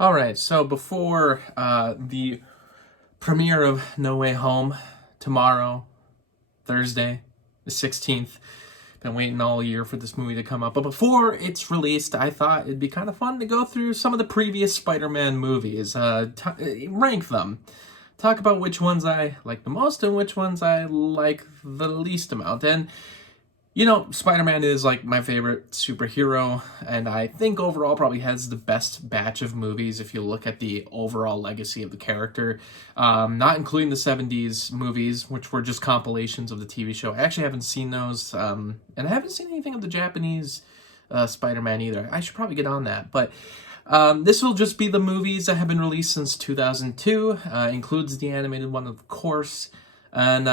All right, so before the premiere of No Way Home tomorrow, Thursday, the 16th, been waiting all year for this movie to come up. But before it's released, I thought it'd be kind of fun to go through some of the previous Spider-Man movies, rank them, talk about which ones I like the most and which ones I like the least amount. And Spider-Man is like my favorite superhero, and I think overall probably has the best batch of movies if you look at the overall legacy of the character. Not including the 70s movies, which were just compilations of the TV show. I actually haven't seen those, and I haven't seen anything of the Japanese Spider-Man either. I should probably get on that, but this will just be the movies that have been released since 2002. Includes the animated one, of course. And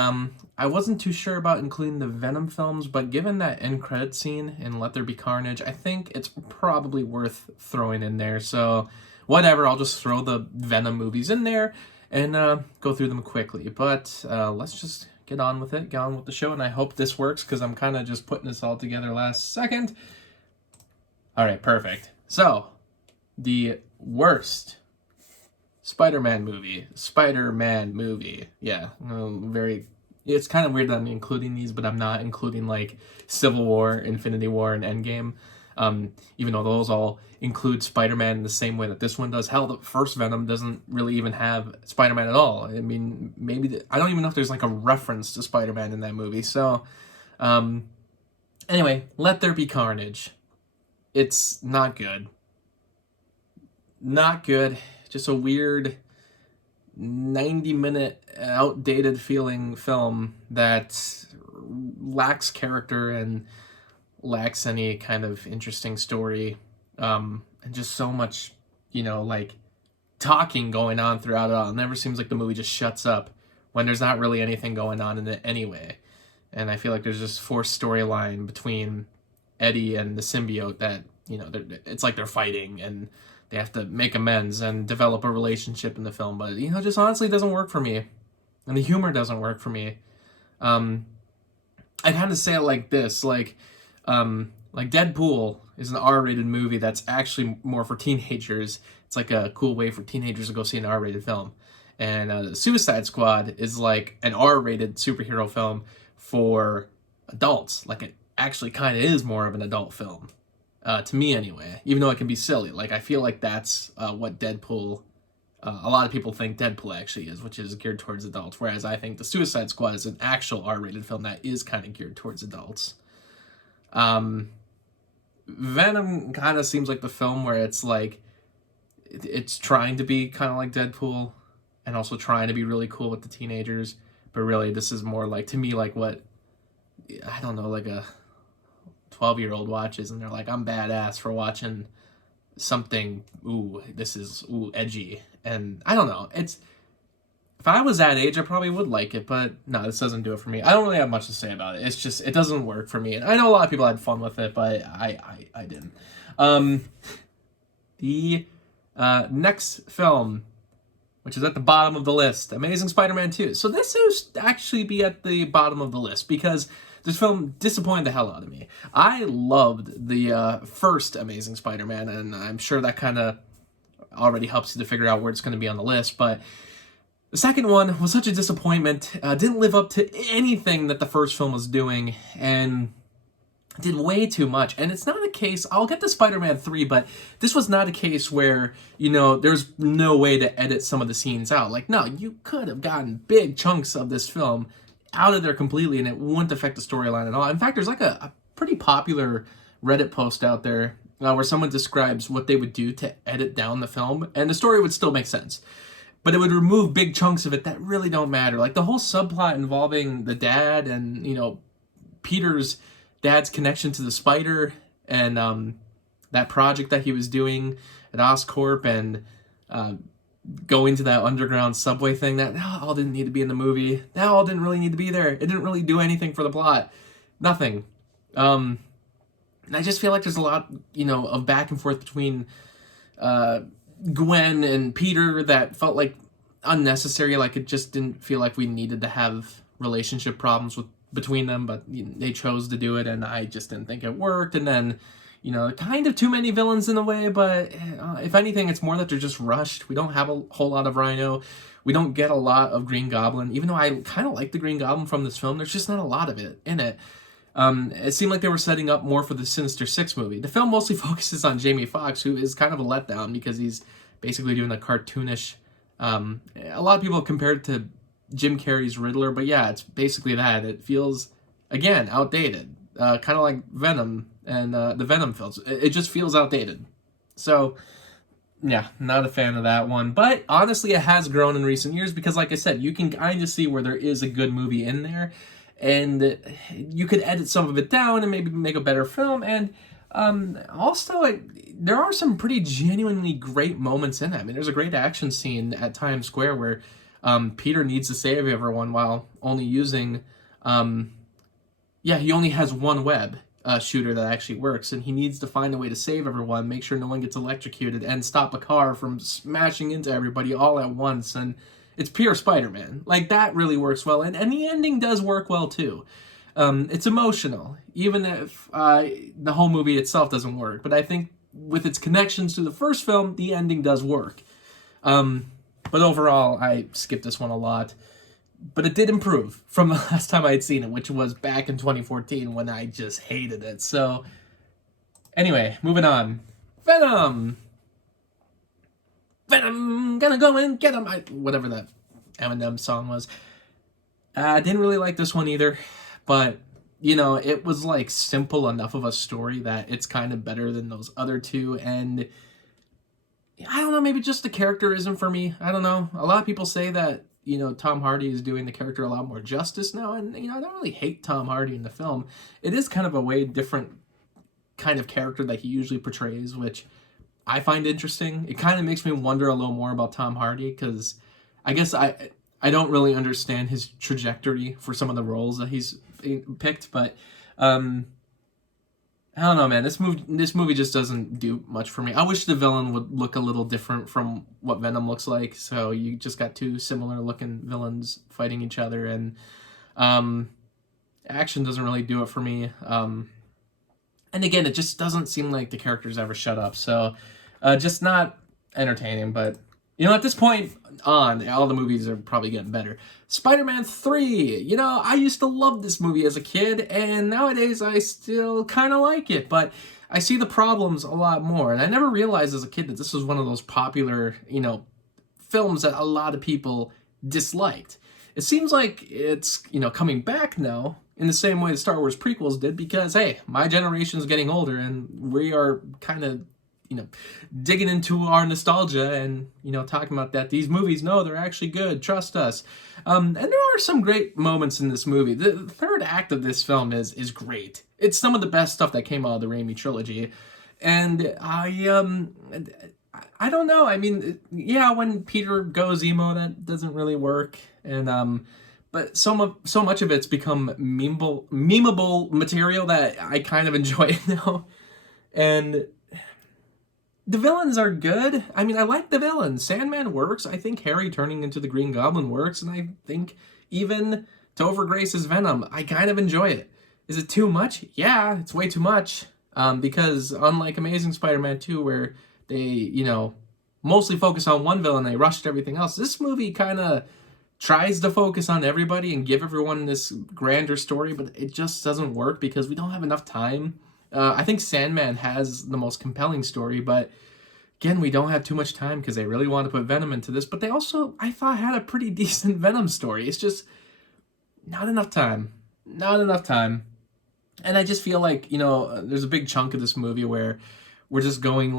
I wasn't too sure about including the Venom films, but given that end credit scene in Let There Be Carnage, I think it's probably worth throwing in there. So whatever, I'll just throw the Venom movies in there and go through them quickly. But let's just get on with it, get on with the show, and I hope this works because I'm kind of just putting this all together last second. All right, perfect. So, the worst Spider-Man movie. Yeah, it's kind of weird that I'm including these, but I'm not including like Civil War, Infinity War, and Endgame. Even though those all include Spider-Man in the same way that this one does. Hell, the first Venom doesn't really even have Spider-Man at all. I mean, I don't even know if there's like a reference to Spider-Man in that movie. So, anyway, Let There Be Carnage. It's not good. Not good. Just a weird 90-minute outdated feeling film that lacks character and lacks any kind of interesting story, and just so much like talking going on throughout it all. It never seems like the movie just shuts up when there's not really anything going on in it anyway. And I feel like there's this forced storyline between Eddie and the symbiote that it's like they're fighting and they have to make amends and develop a relationship in the film, but just honestly doesn't work for me, and the humor doesn't work for me. I kind of say it like this, like Deadpool is an R-rated movie that's actually more for teenagers. It's like a cool way for teenagers to go see an R-rated film, and Suicide Squad is like an R-rated superhero film for adults. Like it actually kind of is more of an adult film. To me anyway, even though it can be silly. Like, I feel like that's what Deadpool, a lot of people think Deadpool actually is, which is geared towards adults, whereas I think the Suicide Squad is an actual R-rated film that is kind of geared towards adults. Venom kind of seems like the film where it's like, it's trying to be kind of like Deadpool, and also trying to be really cool with the teenagers, but really this is more like, to me, like what, I don't know, like a 12-year-old watches, and they're like, I'm badass for watching something, this is edgy. And I don't know, if I was that age I probably would like it, but no, this doesn't do it for me. I don't really have much to say about it. It's just, it doesn't work for me, and I know a lot of people had fun with it, but I didn't. The next film, which is at the bottom of the list, Amazing Spider-Man 2. So this would actually be at the bottom of the list because this film disappointed the hell out of me. I loved the first Amazing Spider-Man, and I'm sure that kind of already helps you to figure out where it's going to be on the list, but the second one was such a disappointment. Didn't live up to anything that the first film was doing, and did way too much. And it's not a case, I'll get to Spider-Man 3, but this was not a case where, there's no way to edit some of the scenes out. Like, no, you could have gotten big chunks of this film out of there completely, and it wouldn't affect the storyline at all. In fact, there's like a pretty popular Reddit post out there where someone describes what they would do to edit down the film, and the story would still make sense, but it would remove big chunks of it that really don't matter. Like the whole subplot involving the dad and, Peter's dad's connection to the spider, and that project that he was doing at Oscorp, and going to that underground subway thing, that all didn't need to be in the movie. That all didn't really need to be there. It didn't really do anything for the plot. Nothing. And I just feel like there's a lot, of back and forth between Gwen and Peter that felt like unnecessary. Like it just didn't feel like we needed to have relationship problems between them, but they chose to do it, and I just didn't think it worked. And then kind of too many villains in a way, but if anything, it's more that they're just rushed. We don't have a whole lot of Rhino. We don't get a lot of Green Goblin. Even though I kind of like the Green Goblin from this film, there's just not a lot of it in it. It seemed like they were setting up more for the Sinister Six movie. The film mostly focuses on Jamie Foxx, who is kind of a letdown because he's basically doing a cartoonish... a lot of people compare it to Jim Carrey's Riddler, but yeah, it's basically that. It feels, again, outdated. Kind of like Venom and the Venom films. It just feels outdated. So, yeah, not a fan of that one. But honestly, it has grown in recent years because, like I said, you can kind of see where there is a good movie in there. And you could edit some of it down and maybe make a better film. And also, there are some pretty genuinely great moments in it. I mean, there's a great action scene at Times Square where Peter needs to save everyone while only using... he only has one web shooter that actually works, and he needs to find a way to save everyone, make sure no one gets electrocuted, and stop a car from smashing into everybody all at once, and it's pure Spider-Man. Like, that really works well, and the ending does work well, too. It's emotional, even if the whole movie itself doesn't work, but I think with its connections to the first film, the ending does work. But overall, I skipped this one a lot. But it did improve from the last time I had seen it, which was back in 2014 when I just hated it. So, anyway, moving on. Venom! Venom, gonna go and get him! Whatever that Eminem song was. I didn't really like this one either. But, it was, simple enough of a story that it's kind of better than those other two. And, I don't know, maybe just the character isn't for me. I don't know. A lot of people say that Tom Hardy is doing the character a lot more justice now, and, I don't really hate Tom Hardy in the film. It is kind of a way different kind of character that he usually portrays, which I find interesting. It kind of makes me wonder a little more about Tom Hardy, because I guess I don't really understand his trajectory for some of the roles that he's picked, but, I don't know, man. This movie just doesn't do much for me. I wish the villain would look a little different from what Venom looks like. So you just got two similar looking villains fighting each other, and action doesn't really do it for me. And again, it just doesn't seem like the characters ever shut up. So just not entertaining. But at this point on, all the movies are probably getting better. Spider-Man 3, I used to love this movie as a kid, and nowadays I still kind of like it, but I see the problems a lot more, and I never realized as a kid that this was one of those popular, films that a lot of people disliked. It seems like it's, coming back now in the same way the Star Wars prequels did, because, hey, my generation's getting older, and we are kind of digging into our nostalgia and, talking about that. These movies, no, they're actually good. Trust us. And there are some great moments in this movie. The third act of this film is great. It's some of the best stuff that came out of the Raimi trilogy. And I don't know. I mean, yeah, when Peter goes emo, that doesn't really work. And, but so much of it's become memeable material that I kind of enjoy now. And the villains are good. I mean, I like the villains. Sandman works. I think Harry turning into the Green Goblin works. And I think even Topher Grace's Venom, I kind of enjoy it. Is it too much? Yeah, it's way too much. Because unlike Amazing Spider-Man 2, where they, mostly focus on one villain, they rushed everything else, this movie kind of tries to focus on everybody and give everyone this grander story, but it just doesn't work because we don't have enough time. I think Sandman has the most compelling story, but again, we don't have too much time because they really want to put Venom into this, but they also, I thought, had a pretty decent Venom story. It's just not enough time. Not enough time. And I just feel like, there's a big chunk of this movie where we're just going,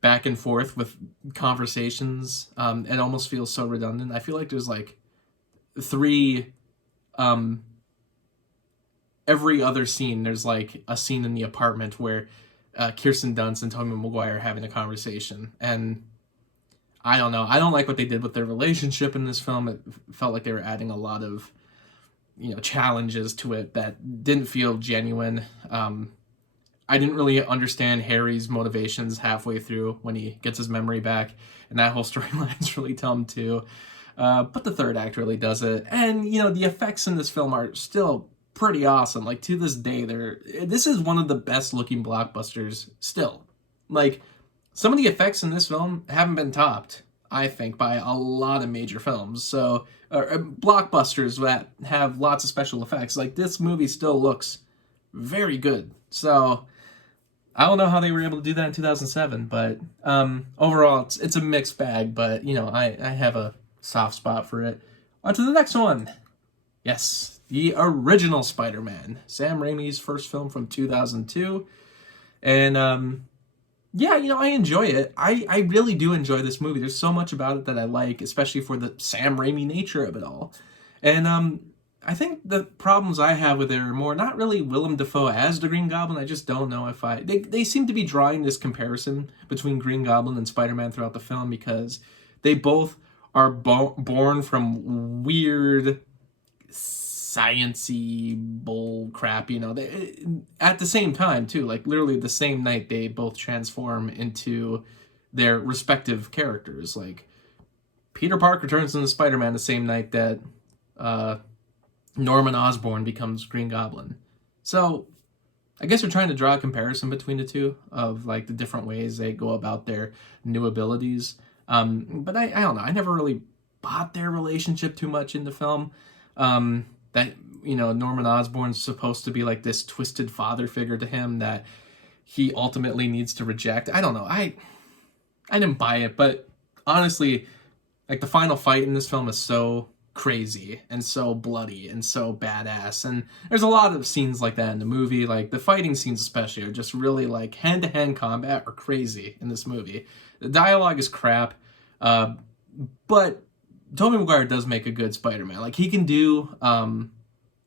back and forth with conversations. It almost feels so redundant. I feel like there's, three... every other scene, there's a scene in the apartment where Kirsten Dunst and Tobey Maguire are having a conversation. And I don't know. I don't like what they did with their relationship in this film. It felt like they were adding a lot of, challenges to it that didn't feel genuine. I didn't really understand Harry's motivations halfway through when he gets his memory back. And that whole storyline's really dumb too. But the third act really does it. And, the effects in this film are still pretty awesome. Like, to this day, this is one of the best looking blockbusters still. Like, some of the effects in this film haven't been topped, I think, by a lot of major films. So, blockbusters that have lots of special effects. Like, this movie still looks very good. So, I don't know how they were able to do that in 2007, but overall, it's a mixed bag. But, I have a soft spot for it. On to the next one. Yes, the original Spider-Man, Sam Raimi's first film from 2002. And, yeah, I enjoy it. I really do enjoy this movie. There's so much about it that I like, especially for the Sam Raimi nature of it all. And I think the problems I have with it are more not really Willem Dafoe as the Green Goblin. I just don't know if They seem to be drawing this comparison between Green Goblin and Spider-Man throughout the film because they both are born from weird, science-y bull crap, they, at the same time too, like literally the same night they both transform into their respective characters. Like, Peter Parker turns into Spider-Man the same night that Norman Osborn becomes Green Goblin. So I guess we're trying to draw a comparison between the two of like the different ways they go about their new abilities. But I don't know, I never really bought their relationship too much in the film. That, Norman Osborn's supposed to be like this twisted father figure to him that he ultimately needs to reject. I don't know. I didn't buy it, but honestly, like the final fight in this film is so crazy and so bloody and so badass. And there's a lot of scenes like that in the movie. Like the fighting scenes especially are just really like hand-to-hand combat are crazy in this movie. The dialogue is crap, but Tobey Maguire does make a good Spider-Man. Like, he can do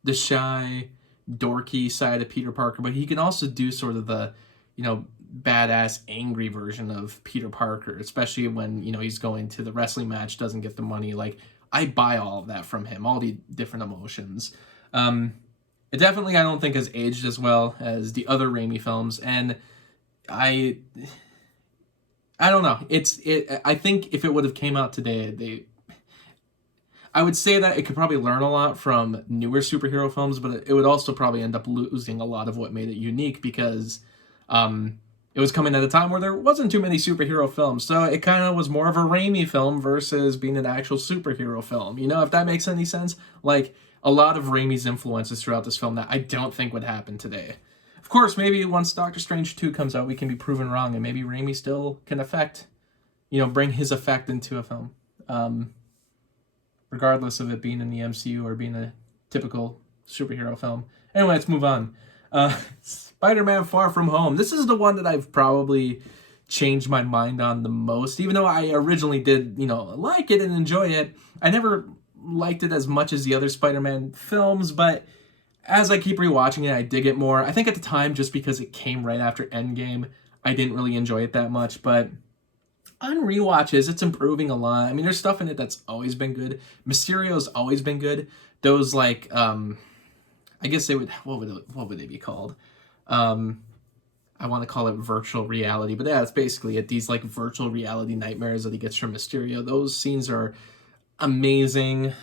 the shy, dorky side of Peter Parker, but he can also do sort of the, badass, angry version of Peter Parker, especially when, he's going to the wrestling match, doesn't get the money. Like, I buy all of that from him, all the different emotions. It definitely, I don't think, has aged as well as the other Raimi films, and I don't know. I think if it would have came out today, I would say that it could probably learn a lot from newer superhero films, but it would also probably end up losing a lot of what made it unique because it was coming at a time where there wasn't too many superhero films. So it kind of was more of a Raimi film versus being an actual superhero film. If that makes any sense? Like, a lot of Raimi's influences throughout this film that I don't think would happen today. Of course, maybe once Doctor Strange 2 comes out, we can be proven wrong, and maybe Raimi still can bring his effect into a film. Regardless of it being in the MCU or being a typical superhero film. Anyway, let's move on. Spider-Man Far From Home. This is the one that I've probably changed my mind on the most. Even though I originally did, like it and enjoy it, I never liked it as much as the other Spider-Man films, but as I keep rewatching it, I dig it more. I think at the time, just because it came right after Endgame, I didn't really enjoy it that much, but on rewatches, it's improving a lot. I mean, there's stuff in it that's always been good. Mysterio's always been good. Those, like, I guess they would, what would they be called? I want to call it virtual reality, but yeah, that's basically it. These, like, virtual reality nightmares that he gets from Mysterio. Those scenes are amazing.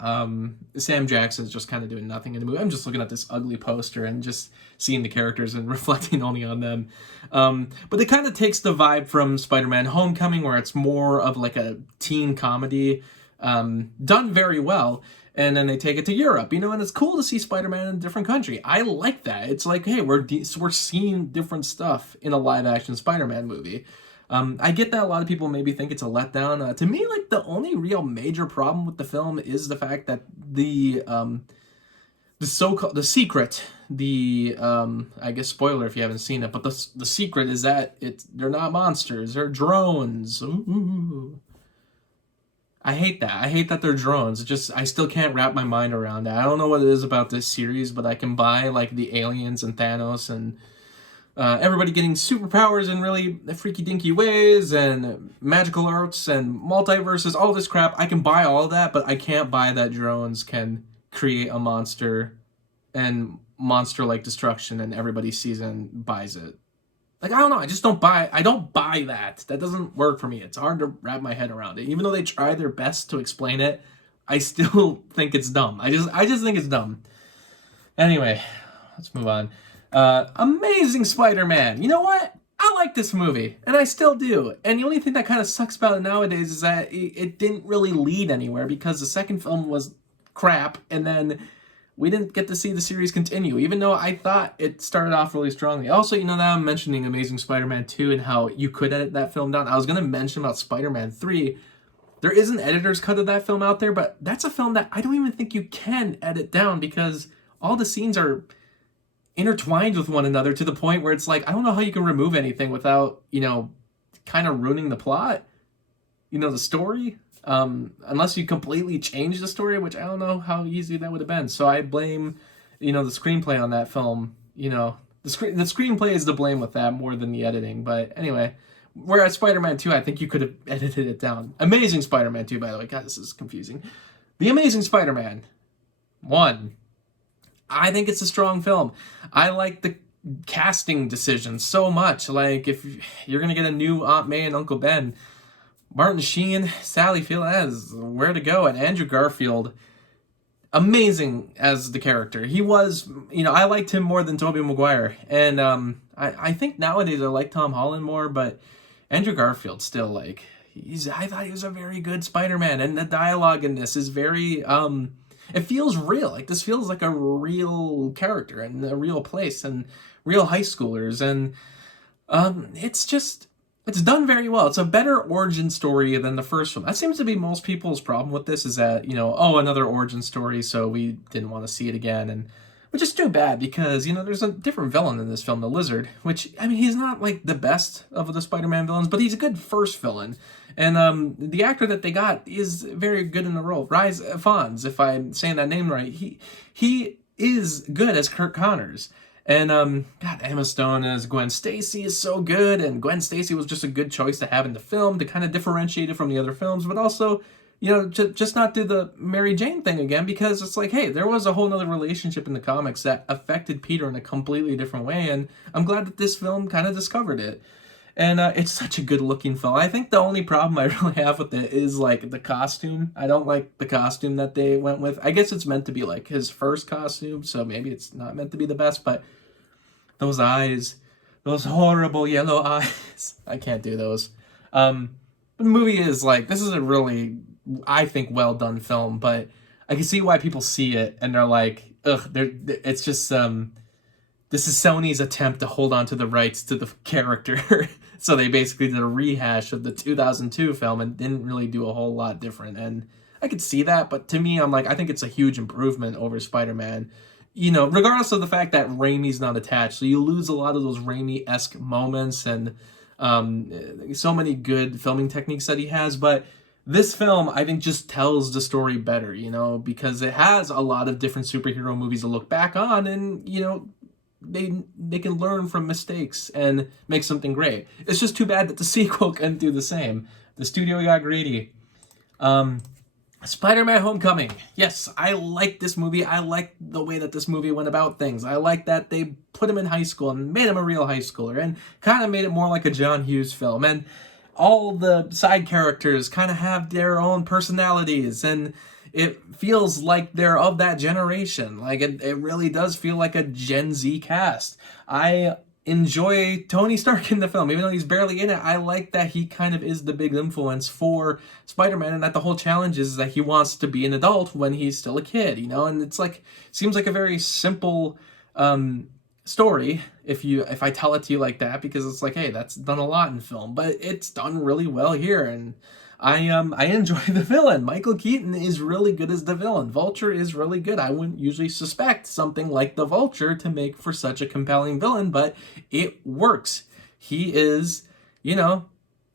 Sam Jackson's just kind of doing nothing in the movie. I'm just looking at this ugly poster and just seeing the characters and reflecting only on them. But it kind of takes the vibe from Spider-Man Homecoming, where it's more of like a teen comedy, done very well. And then they take it to Europe, and it's cool to see Spider-Man in a different country. I like that. It's like, hey, we're seeing different stuff in a live-action Spider-Man movie. I get that a lot of people maybe think it's a letdown. To me, like, the only real major problem with the film is the fact that the secret, I guess spoiler if you haven't seen it, but the secret is that they're not monsters, they're drones. Ooh. I hate that. I hate that they're drones. I still can't wrap my mind around that. I don't know what it is about this series, but I can buy, like, the aliens and Thanos and everybody getting superpowers in really freaky dinky ways and magical arts and multiverses, all this crap. I can buy all of that, but I can't buy that drones can create a monster and monster-like destruction and everybody sees it and buys it. Like, I don't know, I don't buy that. That doesn't work for me. It's hard to wrap my head around it. Even though they try their best to explain it, I still think it's dumb. I just think it's dumb. Anyway, let's move on. Amazing Spider-Man. You know what? I like this movie, and I still do. And the only thing that kind of sucks about it nowadays is that it didn't really lead anywhere because the second film was crap, and then we didn't get to see the series continue, even though I thought it started off really strongly. Also, you know, now I'm mentioning Amazing Spider-Man 2 and how you could edit that film down. I was going to mention about Spider-Man 3. There is an editor's cut of that film out there, but that's a film that I don't even think you can edit down because all the scenes are intertwined with one another to the point where it's like, I don't know how you can remove anything without, you know, kind of ruining the plot, you know, the story. Unless you completely change the story, which I don't know how easy that would have been. So I blame, you know, the screenplay on that film. You know, the screenplay is to blame with that more than the editing. But anyway, whereas Spider-Man 2, I think you could have edited it down. Amazing Spider-Man 2, by the way. God, this is confusing. The Amazing Spider-Man 1. I think it's a strong film. I like the casting decisions so much. Like, if you're going to get a new Aunt May and Uncle Ben, Martin Sheen, Sally Field, as where to go. And Andrew Garfield, amazing as the character. He was, you know, I liked him more than Tobey Maguire. And I think nowadays I like Tom Holland more, but Andrew Garfield still, like, I thought he was a very good Spider-Man. And the dialogue in this is very, it feels real. Like, this feels like a real character and a real place and real high schoolers. And it's done very well. It's a better origin story than the first one. That seems to be most people's problem with this, is that, you know, oh, another origin story, so we didn't want to see it again. And which is too bad because, you know, there's a different villain in this film, the Lizard, which, I mean, he's not like the best of the Spider-Man villains, but he's a good first villain. And the actor that they got is very good in the role. Rhys Ifans, if I'm saying that name right, he is good as Kirk Connors. And God, Emma Stone as Gwen Stacy is so good, and Gwen Stacy was just a good choice to have in the film to kind of differentiate it from the other films, but also, you know, just not do the Mary Jane thing again, because it's like, hey, there was a whole nother relationship in the comics that affected Peter in a completely different way, and I'm glad that this film kind of discovered it. And it's such a good-looking film. I think the only problem I really have with it is, like, the costume. I don't like the costume that they went with. I guess it's meant to be, like, his first costume, so maybe it's not meant to be the best, but those eyes, those horrible yellow eyes, I can't do those. The movie is, like, this is a really, I think, well-done film, but I can see why people see it, and they're like, ugh, it's just, this is Sony's attempt to hold on to the rights to the character. So they basically did a rehash of the 2002 film and didn't really do a whole lot different. And I could see that, but to me, I'm like, I think it's a huge improvement over Spider-Man. You know, regardless of the fact that Raimi's not attached. So you lose a lot of those Raimi-esque moments and so many good filming techniques that he has. But this film, I think, just tells the story better, you know, because it has a lot of different superhero movies to look back on and, you know, they can learn from mistakes and make something great. It's just too bad that the sequel couldn't do the same. The studio got greedy. Spider-Man Homecoming. Yes, I like this movie. I like the way that this movie went about things. I like that they put him in high school and made him a real high schooler and kind of made it more like a John Hughes film. And all the side characters kind of have their own personalities, and it feels like they're of that generation. Like, it really does feel like a Gen Z cast. I enjoy Tony Stark in the film, even though he's barely in it. I like that he kind of is the big influence for Spider-Man, and that the whole challenge is that he wants to be an adult when he's still a kid, you know? And it's like, seems like a very simple story if I tell it to you like that, because it's like, hey, that's done a lot in film, but it's done really well here. And I enjoy the villain. Michael Keaton is really good as the villain. Vulture is really good. I wouldn't usually suspect something like the Vulture to make for such a compelling villain, but it works. He is, you know,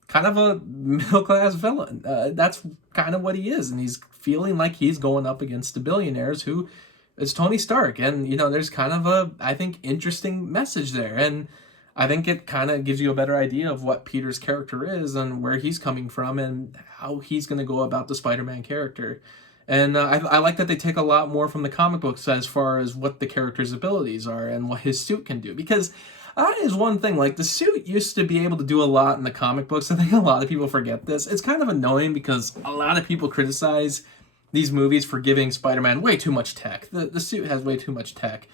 kind of a middle-class villain. That's kind of what he is, and he's feeling like he's going up against the billionaires who is Tony Stark. And, you know, there's kind of a, I think, interesting message there, and I think it kind of gives you a better idea of what Peter's character is and where he's coming from and how he's going to go about the Spider-Man character. And I like that they take a lot more from the comic books as far as what the character's abilities are and what his suit can do. Because that is one thing, like, the suit used to be able to do a lot in the comic books. I think a lot of people forget this. It's kind of annoying because a lot of people criticize these movies for giving Spider-Man way too much tech. The suit has way too much tech.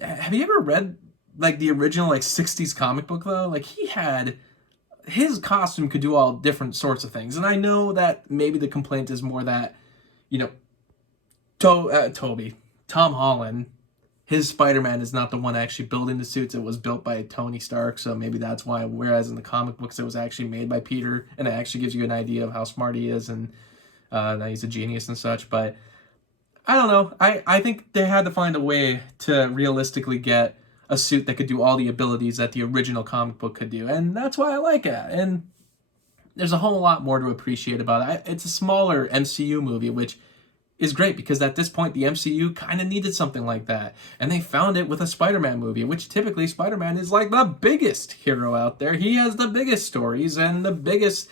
Have you ever read like the original like 60s comic book though? Like he had his costume could do all different sorts of things. And I know that maybe the complaint is more that, you know, Tom Holland, his Spider-Man is not the one actually building the suits. It was built by Tony Stark, so maybe that's why. Whereas in the comic books, it was actually made by Peter, and it actually gives you an idea of how smart he is, and that he's a genius and such. But I don't know. I think they had to find a way to realistically get a suit that could do all the abilities that the original comic book could do, and that's why I like it. And there's a whole lot more to appreciate about it. It's a smaller MCU movie, which is great because at this point the MCU kind of needed something like that, and they found it with a Spider-Man movie, which typically Spider-Man is like the biggest hero out there. He has the biggest stories and the biggest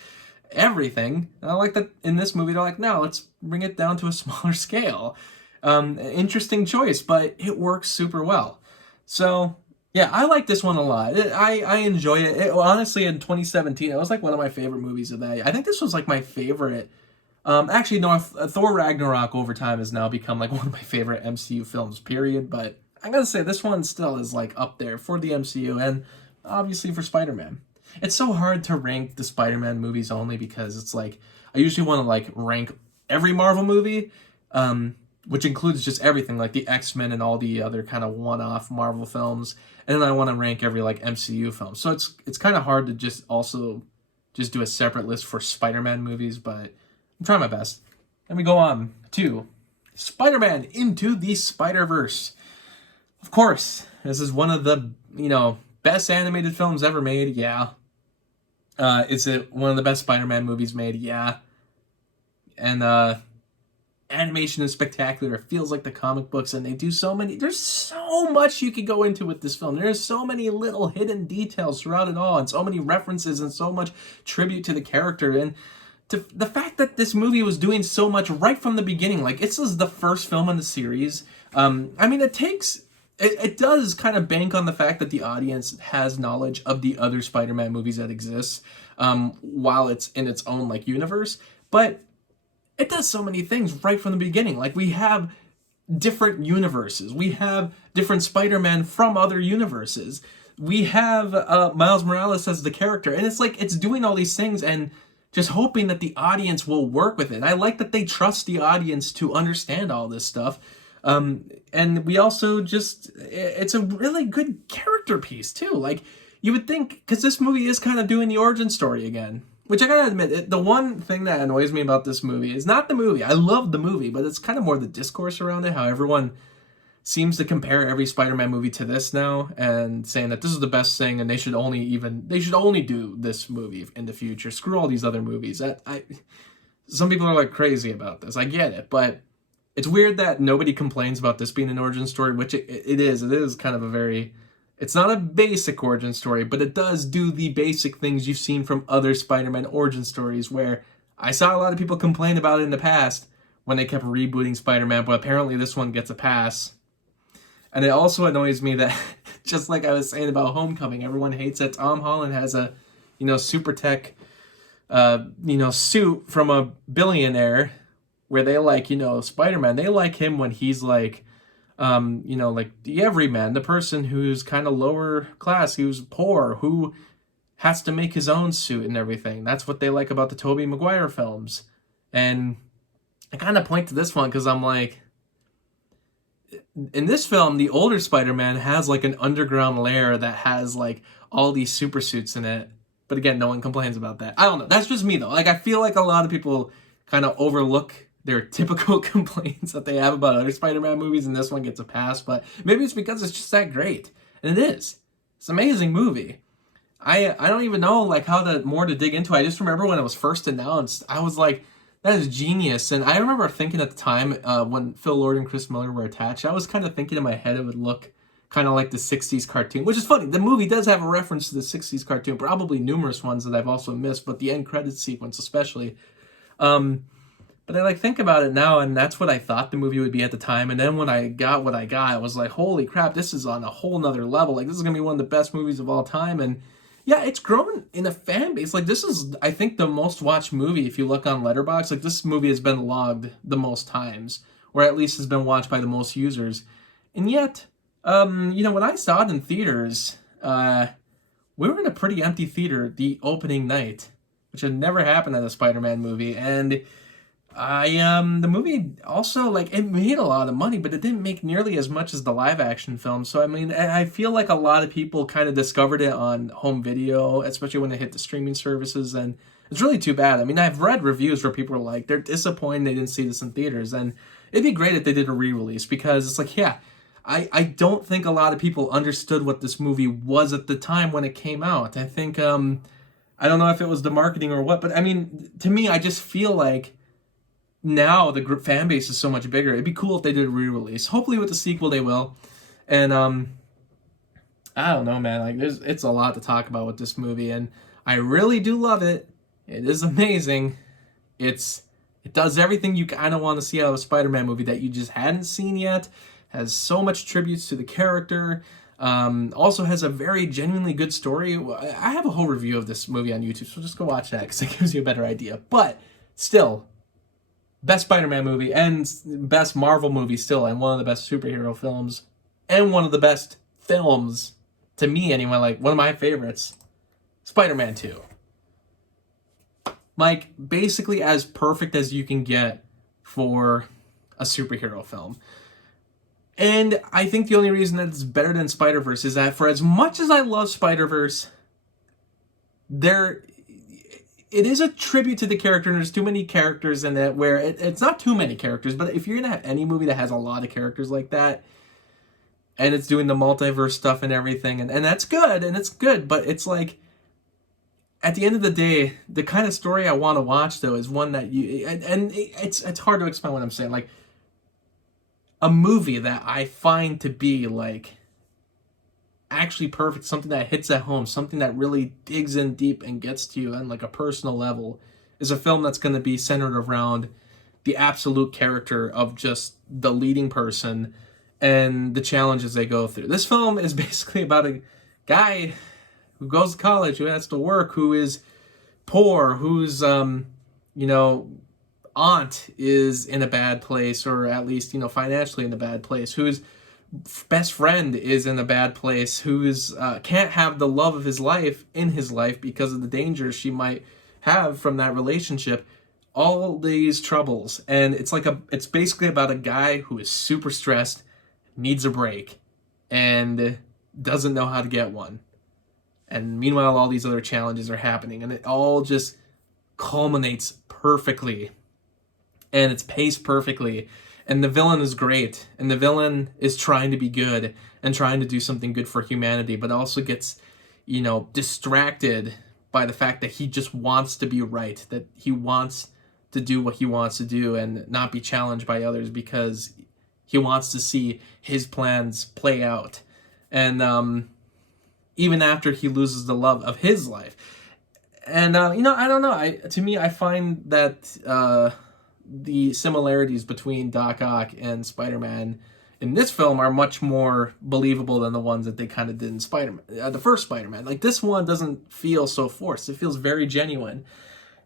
everything. And I like that in this movie they're like, no, let's bring it down to a smaller scale. Interesting choice, but it works super well. So yeah, I like this one a lot. I enjoy it. Honestly, in 2017, it was like one of my favorite movies of that. I think this was like my favorite. Actually, no, Thor Ragnarok over time has now become like one of my favorite MCU films, period. But I'm going to say this one still is like up there for the MCU and obviously for Spider-Man. It's so hard to rank the Spider-Man movies only because it's like, I usually want to like rank every Marvel movie, which includes just everything, like the X-Men and all the other kind of one-off Marvel films. And then I want to rank every like MCU film. So it's kind of hard to just do a separate list for Spider-Man movies, but I'm trying my best. Then we go on to Spider-Man Into the Spider-Verse. Of course, this is one of the, best animated films ever made. Yeah. Is it one of the best Spider-Man movies made? Yeah. And animation is spectacular. It feels like the comic books, and they do there's so much you could go into with this film. There's so many little hidden details throughout it all, and so many references and so much tribute to the character. And the fact that this movie was doing so much right from the beginning, like this is the first film in the series. It does kind of bank on the fact that the audience has knowledge of the other Spider-Man movies that exist, while it's in its own like universe. But it does so many things right from the beginning. Like we have different universes. We have different Spider-Man from other universes. We have Miles Morales as the character, and it's like it's doing all these things and just hoping that the audience will work with it. I like that they trust the audience to understand all this stuff. And we also it's a really good character piece too. Like you would think, because this movie is kind of doing the origin story again, which I gotta admit, the one thing that annoys me about this movie is not the movie. I love the movie, but it's kind of more the discourse around it, how everyone seems to compare every Spider-Man movie to this now and saying that this is the best thing and they should only do this movie in the future. Screw all these other movies. Some people are like crazy about this. I get it, but it's weird that nobody complains about this being an origin story, which it is. It is kind of it's not a basic origin story, but it does do the basic things you've seen from other Spider-Man origin stories, where I saw a lot of people complain about it in the past when they kept rebooting Spider-Man, but apparently this one gets a pass. And it also annoys me that, just like I was saying about Homecoming, everyone hates that Tom Holland has a, super tech, suit from a billionaire, where they like, Spider-Man. They like him when he's like, like the everyman, the person who's kind of lower class, who's poor, who has to make his own suit and everything. That's what they like about the Tobey Maguire films. And I kind of point to this one because I'm like, in this film, the older Spider-Man has like an underground lair that has like all these super suits in it. But again, no one complains about that. I don't know. That's just me though. Like I feel like a lot of people kind of overlook their typical complaints that they have about other Spider-Man movies, and this one gets a pass. But maybe it's because it's just that great. And it is. It's an amazing movie. I don't even know like more to dig into. I just remember when it was first announced, I was like, that is genius. And I remember thinking at the time, when Phil Lord and Chris Miller were attached, I was kind of thinking in my head it would look kind of like the 60s cartoon, which is funny. The movie does have a reference to the 60s cartoon, probably numerous ones that I've also missed, but the end credits sequence especially. But I think about it now, and that's what I thought the movie would be at the time. And then when I got what I got, I was like, holy crap, this is on a whole nother level. Like, this is going to be one of the best movies of all time. And yeah, it's grown in a fan base. Like, this is, I think, the most watched movie. If you look on Letterboxd, like, this movie has been logged the most times, or at least has been watched by the most users. And yet, when I saw it in theaters, we were in a pretty empty theater the opening night, which had never happened at a Spider-Man movie. And the movie also, like, it made a lot of money, but it didn't make nearly as much as the live action film. So, I mean, I feel like a lot of people kind of discovered it on home video, especially when they hit the streaming services, and it's really too bad. I mean, I've read reviews where people are like, they're disappointed they didn't see this in theaters, and it'd be great if they did a re-release, because it's like, yeah, I don't think a lot of people understood what this movie was at the time when it came out. I think, I don't know if it was the marketing or what, but I mean, to me, I just feel like now the group fan base is so much bigger. It'd be cool if they did a re-release. Hopefully with the sequel they will. And I don't know, man. Like, it's a lot to talk about with this movie, and I really do love it. It is amazing. It does everything you kind of want to see out of a Spider-Man movie that you just hadn't seen yet. Has so much tributes to the character. Also has a very genuinely good story. I have a whole review of this movie on YouTube, so just go watch that because it gives you a better idea. But still, best Spider-Man movie and best Marvel movie still, and one of the best superhero films, and one of the best films, to me anyway, like one of my favorites, Spider-Man 2. Like, basically as perfect as you can get for a superhero film. And I think the only reason that it's better than Spider-Verse is that for as much as I love Spider-Verse, it is a tribute to the character, and there's too many characters in it where it's not too many characters, but if you're going to have any movie that has a lot of characters like that, and it's doing the multiverse stuff and everything, and that's good, and it's good, but it's like, at the end of the day, the kind of story I want to watch, though, is one that it's hard to explain what I'm saying, like, a movie that I find to be, like, actually perfect, something that hits at home, something that really digs in deep and gets to you on, like, a personal level, is a film that's going to be centered around the absolute character of just the leading person and the challenges they go through. This film is basically about a guy who goes to college, who has to work, who is poor, who's, aunt is in a bad place, or at least, financially in a bad place, whose best friend is in a bad place, who's can't have the love of his life in his life because of the dangers she might have from that relationship. All these troubles, and it's basically about a guy who is super stressed, needs a break, and doesn't know how to get one. And meanwhile, all these other challenges are happening, and it all just culminates perfectly. And it's paced perfectly. And the villain is great. And the villain is trying to be good and trying to do something good for humanity, but also gets, distracted by the fact that he just wants to be right, that he wants to do what he wants to do and not be challenged by others because he wants to see his plans play out. And even after he loses the love of his life. And, I don't know. To me, I find that the similarities between Doc Ock and Spider-Man in this film are much more believable than the ones that they kind of did in Spider-Man, the first Spider-Man. Like, this one doesn't feel so forced. It feels very genuine.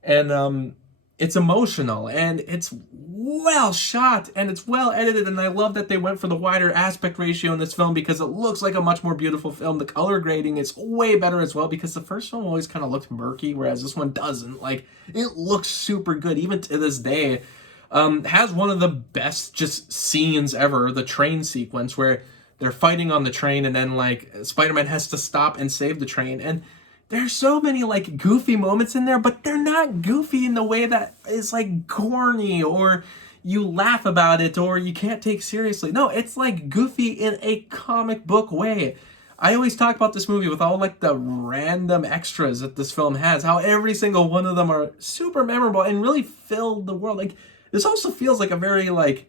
And it's emotional, and it's well shot, and it's well edited, and I love that they went for the wider aspect ratio in this film because it looks like a much more beautiful film. The color grading is way better as well because the first film always kind of looked murky, whereas this one doesn't. Like, it looks super good, even to this day. Has one of the best just scenes ever, the train sequence where they're fighting on the train, and then, like, Spider-Man has to stop and save the train, and there's so many, like, goofy moments in there, but they're not goofy in the way that is, like, corny, or you laugh about it, or you can't take seriously. No, it's, like, goofy in a comic book way. I always talk about this movie with all, like, the random extras that this film has, how every single one of them are super memorable and really fill the world. Like, this also feels like a very, like,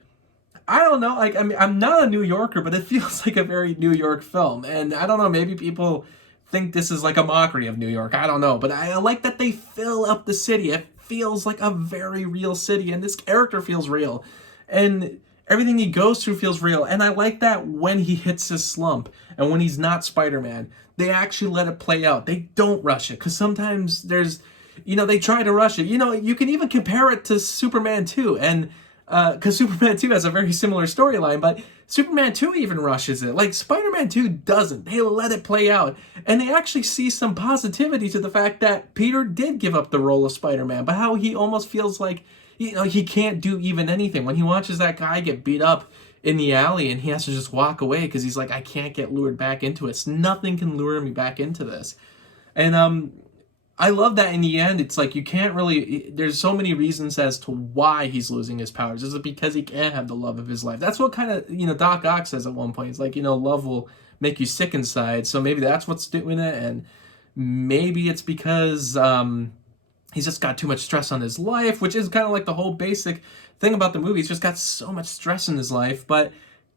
I don't know, like, I mean, I'm not a New Yorker, but it feels like a very New York film, and I don't know, maybe people think this is like a mockery of New York. I don't know, but I like that they fill up the city. It feels like a very real city, and this character feels real. And everything he goes through feels real. And I like that when he hits his slump and when he's not Spider-Man, they actually let it play out. They don't rush it, because sometimes there's, they try to rush it. You can even compare it to Superman 2, and because Superman 2 has a very similar storyline, but Superman 2 even rushes it. Like, Spider-Man 2 doesn't. They let it play out. And they actually see some positivity to the fact that Peter did give up the role of Spider-Man, but how he almost feels like, he can't do even anything. When he watches that guy get beat up in the alley and he has to just walk away because he's like, I can't get lured back into it. Nothing can lure me back into this. And I love that in the end, it's like you can't really, there's so many reasons as to why he's losing his powers. Is it because he can't have the love of his life? That's what kind of, Doc Ock says at one point. It's like, love will make you sick inside. So maybe that's what's doing it. And maybe it's because he's just got too much stress on his life, which is kind of like the whole basic thing about the movie. He's just got so much stress in his life. But,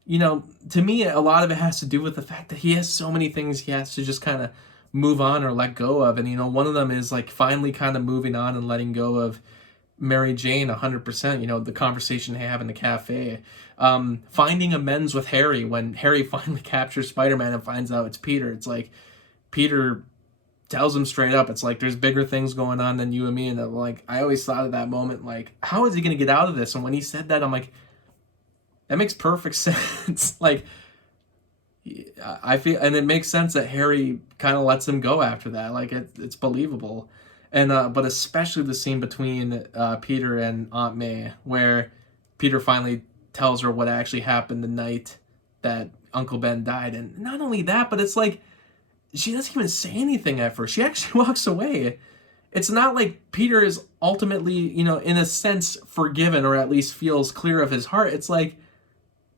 to me, a lot of it has to do with the fact that he has so many things he has to just kind of move on or let go of. And, one of them is like finally kind of moving on and letting go of Mary Jane 100%, the conversation they have in the cafe. Finding amends with Harry when Harry finally captures Spider-Man and finds out it's Peter. It's like Peter tells him straight up, it's like, there's bigger things going on than you and me. And I'm like, I always thought of that moment, like, how is he going to get out of this? And when he said that, I'm like, that makes perfect sense. Like, I feel, and it makes sense that Harry kind of lets him go after that. Like, it's believable. And but especially the scene between Peter and Aunt May, where Peter finally tells her what actually happened the night that Uncle Ben died. And not only that, but it's like, she doesn't even say anything at first. She actually walks away. It's not like Peter is ultimately, in a sense, forgiven, or at least feels clear of his heart. It's like,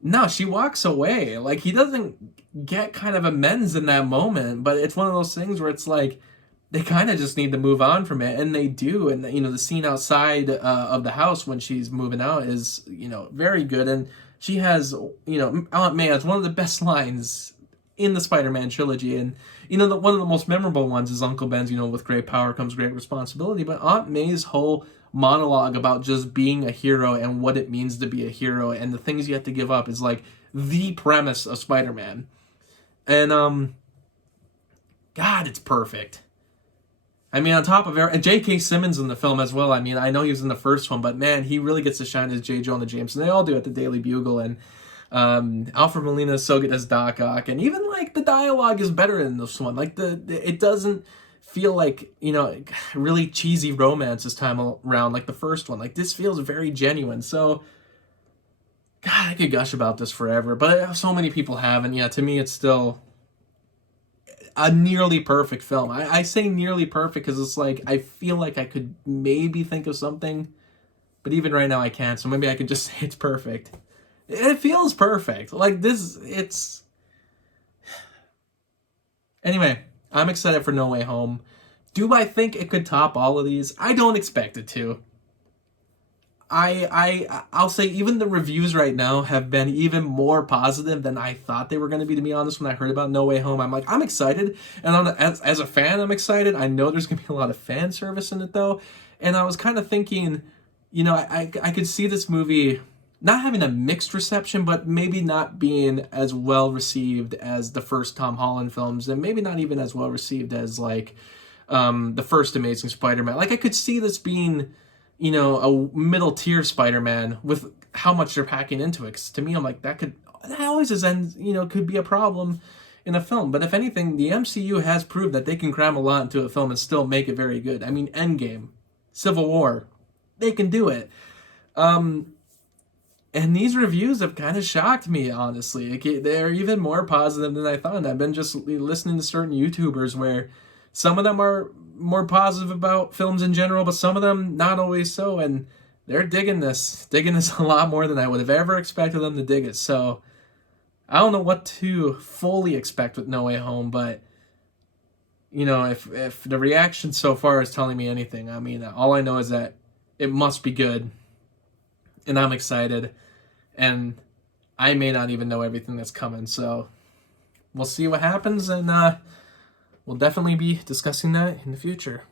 no, she walks away. Like, he doesn't get kind of amends in that moment, but it's one of those things where it's like, they kind of just need to move on from it, and they do. And, the scene outside of the house when she's moving out is, very good. And she has, Aunt May has one of the best lines in the Spider-Man trilogy. And, one of the most memorable ones is Uncle Ben's, with great power comes great responsibility. But Aunt May's whole monologue about just being a hero and what it means to be a hero and the things you have to give up is like the premise of Spider-Man. And, God, it's perfect. I mean, on top of and J.K. Simmons in the film as well. I mean, I know he was in the first one, but man, he really gets to shine as J. Jonah Jameson. They all do at the Daily Bugle. And Alfred Molina is so good as Doc Ock, and even like the dialogue is better in this one. Like it doesn't feel like really cheesy romance this time around like the first one. Like, this feels very genuine. So, God, I could gush about this forever, but so many people have, and yeah, to me, it's still a nearly perfect film. I say nearly perfect because it's like I feel like I could maybe think of something, but even right now I can't. So maybe I could just say it's perfect. It feels perfect. Like this, it's... Anyway, I'm excited for No Way Home. Do I think it could top all of these? I don't expect it to. I'll say even the reviews right now have been even more positive than I thought they were going to be, to be honest. When I heard about No Way Home, I'm like, I'm excited. And as a fan, I'm excited. I know there's going to be a lot of fan service in it, though. And I was kind of thinking, I could see this movie not having a mixed reception, but maybe not being as well received as the first Tom Holland films, and maybe not even as well received as like the first Amazing Spider-Man. Like, I could see this being, a middle tier Spider-Man with how much they're packing into it. 'Cause to me, I'm like, that always could be a problem in a film. But if anything, the MCU has proved that they can cram a lot into a film and still make it very good. I mean, Endgame, Civil War, they can do it. And these reviews have kind of shocked me, honestly. They're even more positive than I thought. And I've been just listening to certain YouTubers where some of them are more positive about films in general, but some of them not always so. And they're digging this a lot more than I would have ever expected them to dig it. So I don't know what to fully expect with No Way Home, but if the reaction so far is telling me anything, I mean, all I know is that it must be good. And I'm excited. And I may not even know everything that's coming. So we'll see what happens. And we'll definitely be discussing that in the future.